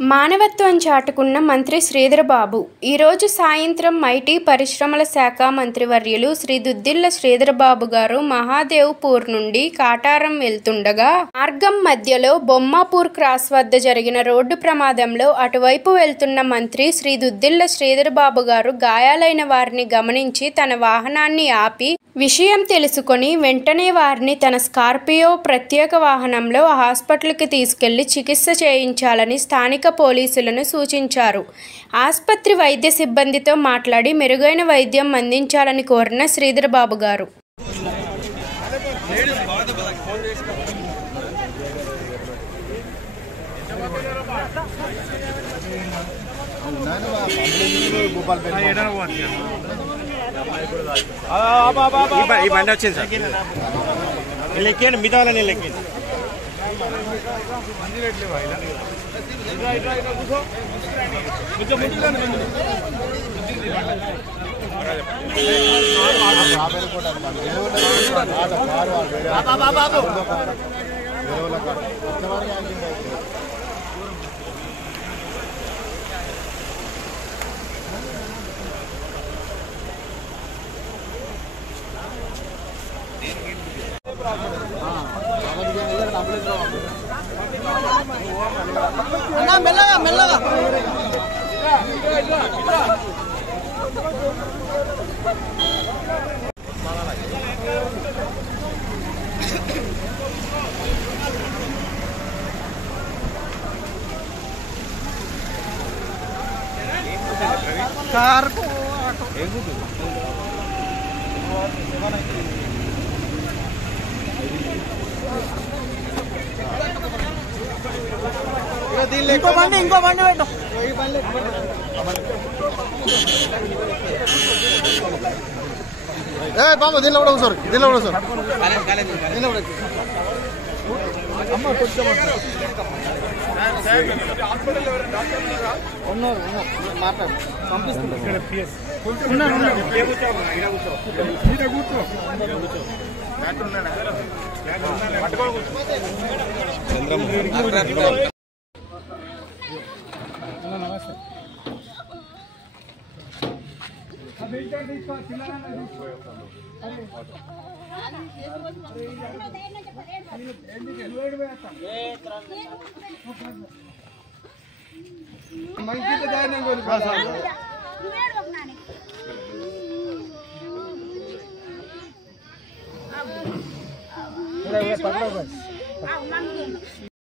మానవత్వం చాటుకున్న మంత్రి శ్రీధరబాబు ఈరోజు సాయంత్రం ఐటీ పరిశ్రమల శాఖ మంత్రివర్యులు శ్రీ దుద్దిళ్ల శ్రీధరబాబు గారు మహాదేవ్పూర్ నుండి కాటారం వెళ్తుండగా మార్గం మధ్యలో బొమ్మాపూర్ క్రాస్ వద్ద జరిగిన రోడ్డు ప్రమాదంలో అటువైపు వెళ్తున్న మంత్రి శ్రీ దుద్దిళ్ల శ్రీధరబాబు గారు గాయాలైన వారిని గమనించి తన వాహనాన్ని ఆపి విషయం తెలుసుకొని వెంటనే వారిని తన స్కార్పియో ప్రత్యేక వాహనంలో హాస్పిటల్కి తీసుకెళ్లి చికిత్స చేయించాలని స్థానిక పోలీసులను సూచించారు. ఆసుపత్రి వైద్య సిబ్బందితో మాట్లాడి మెరుగైన వైద్యం అందించాలని కోరిన శ్రీధరబాబు గారు ఈ బండి వచ్చింది సార్ లెక్కండి మిగతా వాళ్ళని లెక్కండి మెల్లగా మెల్లగా కార్ ఇంకో బండి పెట్టు బాబు దీనిలో కూడా సార్ అమ్మ కొంచెం మాట్లాడు పంపిస్తున్నారు నమస్తే మంచి